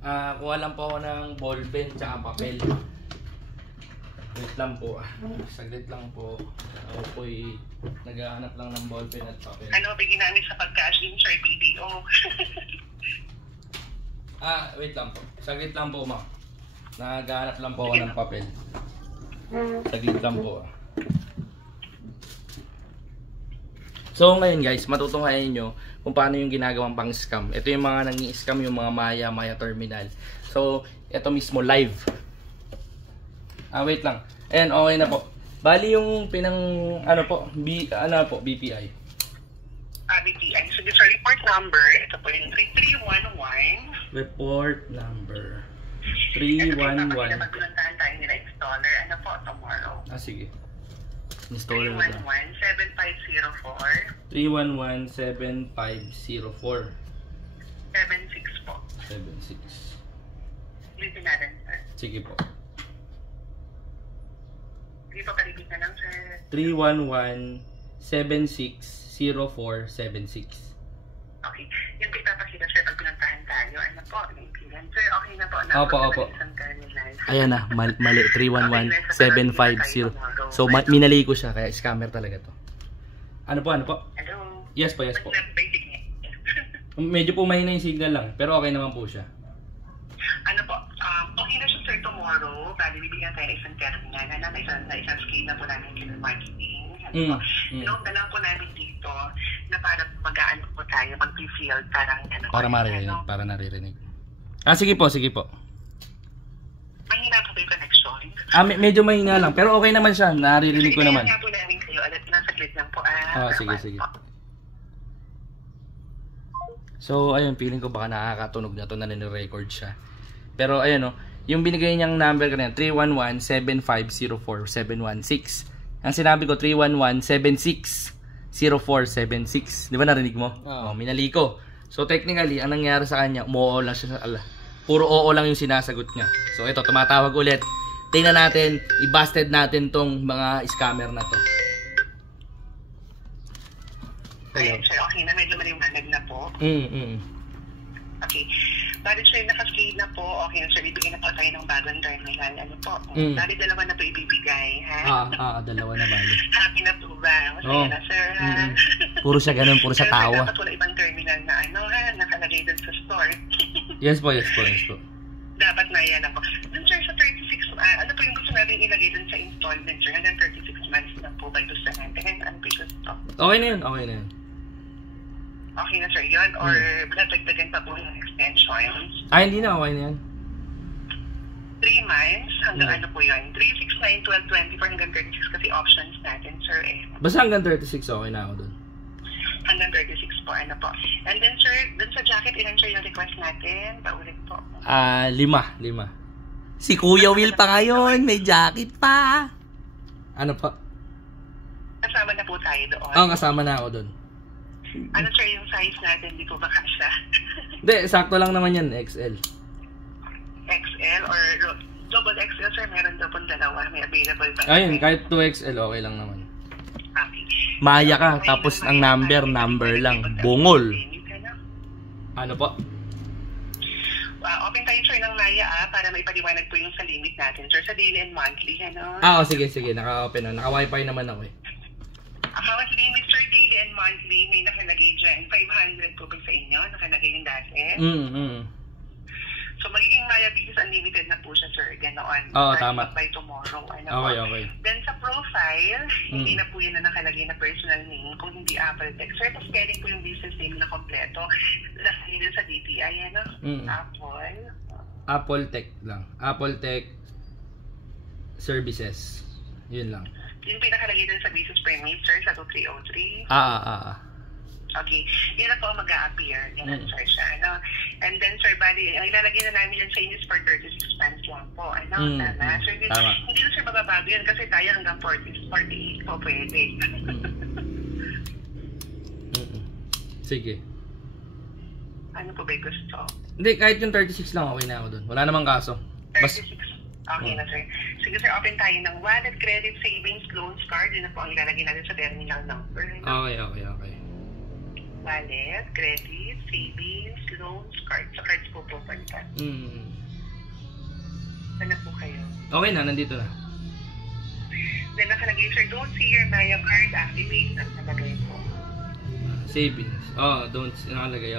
Kuha lang po ako ng ballpen tsaka papel. Wait lang po. Saglit lang po. Ako po'y naghahanap lang ng ballpen at papel. Ano ba ginamit sa pag-cash in, sir? BDO? Wait lang po. Saglit lang po, ma'am. Naghahanap lang po ako ng papel. Saglit lang po. So ngayon guys, matutunghayan nyo kung paano yung ginagawang pang scam. Ito yung mga nang-i-scam, yung mga Maya terminal. So ito mismo live. Wait lang. Ayan, okay na po. Bali yung BPI. BPI. So this report number, ito po yung 3311. Report number 311. Ito po yung pinapagpuntahan tayo nila installer. Ano po, tomorrow? Sige. Installer 311-7504. 311-7504. 76 po. 76. Ulitin natin, sir. Sige po. Hindi po kalibitan lang, sir. 311-7604-76. Okay. Yung pinapakita, sir, pag pinuntahan tayo, ano po, naiintindihan. Sir, okay na po. Opo. Ayan na, mali. 311-750. So, minali ko siya, kaya scammer talaga to. Ano po? Hello? Yes po. Medyo po mahina yung signal lang, pero okay naman po siya. Ano po, okay na siya, sir, tomorrow. Bali, bibigyan tayo isang terminal na isang scale na po namin yung marketing. Note na lang po namin dito na para mag-aano po tayo, mag-field, parang ano. Para naririnig. Sige po. Mahina po ba yung connection? Medyo mahina lang, pero okay naman siya. Naririnig ko naman. Nga po namin kayo, alat na saglit lang po. Sige. So, ayun, feeling ko baka nakakatunog na to na nire-record siya. Pero, ayun, yung binigay niyang number kanina, 311-7504-716. Ang sinabi ko, 311-7604-76. Di ba narinig mo? Oo. Minali ko. So, technically, ang nangyari sa kanya, umuo lang siya sa puro oo lang yung sinasagot niya. So, ito, tumatawag ulit. Tingnan natin, i-busted natin tong mga scammer na to. Ayun, sir, okay na. Medyo maliwanag na po. Okay. Bali, sir, naka-scale na po. Okay na, sir. Bibigyan na po tayo ng bagong terminal. Ano po? Bali, dalawa na po ibibigay, ha? Dalawa na bali. Happy na po ba? Masaya na, sir, ha? Puro siya ganun, puro siya tawa. Dapat wala ibang terminal na ha? Nakalagay dun sa store. Yes po. Dapat na yan po. Dun, sir, sa 36, ano po yung gusto natin ilagay dun sa installment, sir? Hanggang 36 months na po ba gusto natin? Ano po yung gusto? Okay na yun. Okay na, sir, yun? Or natagdagan pa po ng extensions? Hindi na. Okay na yan. 3 months? Hanggang ano po yun? 3, 6, 9, 12, 24 hanggang 36 kasi options natin, sir, eh. Basta hanggang 36, okay na ako dun. Hanggang 36 po, ano po. And then, sir, dun sa jacket, ilan, sir, yung request natin? Paulit po. 5. Si Kuya Will pa ngayon, may jacket pa. Ano pa? Kasama na po tayo doon. Kasama na ako dun. Ano, sir, yung size natin? Di po ba kasha? Hindi, sakto lang naman yan, XL. XL or double XL, sir? Meron daw pong dalawa. May available ba? Ayun, kahit 2XL, okay lang naman. Okay. Maya ka, tapos ang number lang. Bungol. Ano po? Open tayo, sir, ng Maya, para may paliwanag po yung sa limit natin, sir, sa daily and monthly, ano? Sige. Naka-open na. Naka-wifi naman ako eh. Account limit, sir, daily and monthly, may nakalagay dyan. 500 po ba sa inyo? Nakalagay yung dati. So, magiging Maya Business Unlimited na po siya, sir. Ganoon. Tama. By tomorrow. Okay. Then, sa profile, hindi na po yun na nakalagay na personal name kung hindi Apple Tech. Sir, tapos spelling po yung business name na kompleto. Last name sa DTI, ano? Apple Tech lang. Apple Tech Services. Yun lang. Yung pinakalagay dun sa business permit, sir, sa 2303. Okay. Yun na po mag-a-appear. Yan, sir, siya. Ano? And then, sir, bali, ang ilalagay na namin yan sa inyo is for 36 months lang po. Ano? Tama? Sir, hindi na, sir, mababago yan kasi tayo hanggang 48 po pwede. Sige. Ano po ba gusto? Hindi, kahit yung 36 lang, okay na ako dun. Wala namang kaso. 36. Okay na, sir. Sige, sir, open tayo ng wallet, credit, savings, loans, card. Yun na po ang ilalagay natin sa terminal number. Okay. Wallet, credit, savings, loans, card. Sa cards po po palitan. Sana po kayo. Okay na, nandito na. Then nakalagay, sir, don't see your Maya card activate. Nakalagay po. Savings. Don't nakalagay,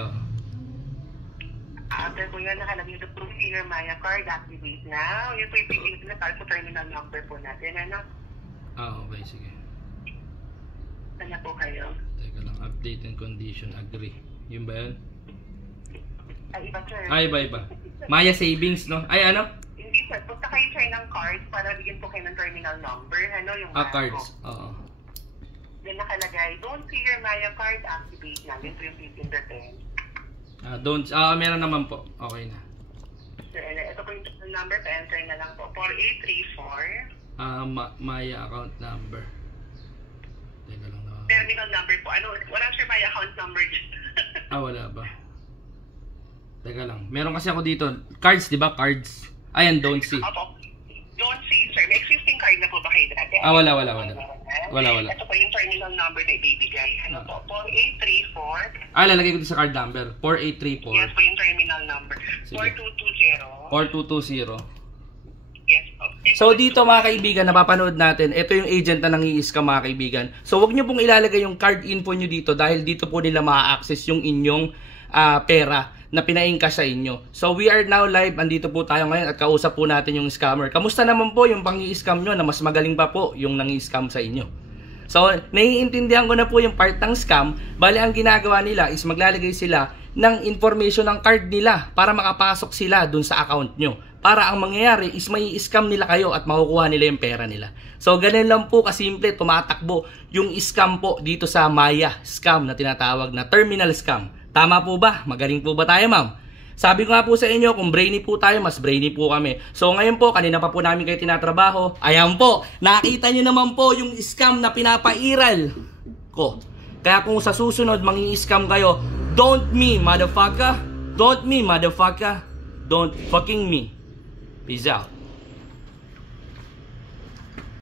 After po yan, nakalagay ito, don't see your Maya card activate now. Yun po yung pipili na para sa terminal number po natin. Ano? Okay, sige. Sana po kayo. Teka lang, update and condition, agree. Yun ba yun? Ay, iba, sir. Iba. Maya savings, no? Ay, ano? Hindi, sir. Punta kayo, sir, ng cards para bigyan po kayo ng terminal number. Ano yung cards. Oo. Then nakalagay, don't see your Maya card activate na. Yun po yung pipindutin. Meron naman po. Okay na. Sir, ito po yung number. Pa-enter na lang po. 4834. Maya account number. Teka lang na. Terminal number po. Ano? Wala sir Maya account number. Wala ba? Teka lang. Meron kasi ako dito. Cards, di ba? Cards. Ayan, don't see. Opo. Don't see, sir. May existing card na po ba kayo dati? Wala. Wala. Ito po yung terminal number na ibibigay. Ano po? 4834. Lalagay ko dito sa card number. 4834. Yes po yung terminal number. 4220. 4220. Yes po. So dito mga kaibigan, napapanood natin, ito yung agent na nangi-scam mga kaibigan. So wag nyo pong ilalagay yung card info nyo dito dahil dito po nila ma-access yung inyong pera na pina-encash sa inyo. So we are now live, andito po tayo ngayon at kausap po natin yung scammer. Kamusta naman po yung pang-i-scam nyo na mas magaling pa po yung nangi-scam sa inyo? So naiintindihan ko na po yung part ng scam. Bali ang ginagawa nila is maglalagay sila ng information ng card nila para makapasok sila dun sa account nyo. Para ang mangyayari is may scam nila kayo at makukuha nila yung pera nila. So ganun lang po kasimple, tumatakbo yung scam po dito sa Maya scam na tinatawag na terminal scam. Tama po ba? Magaling po ba tayo, ma'am? Sabi ko nga po sa inyo, kung brainy po tayo, mas brainy po kami. So ngayon po, kanina pa po namin kayo tinatrabaho. Ayan po, nakita nyo naman po yung scam na pinapairal ko. Kaya kung sa susunod mangi-scam kayo, don't me, motherfucker. Don't me, motherfucker. Don't fucking me. Peace out.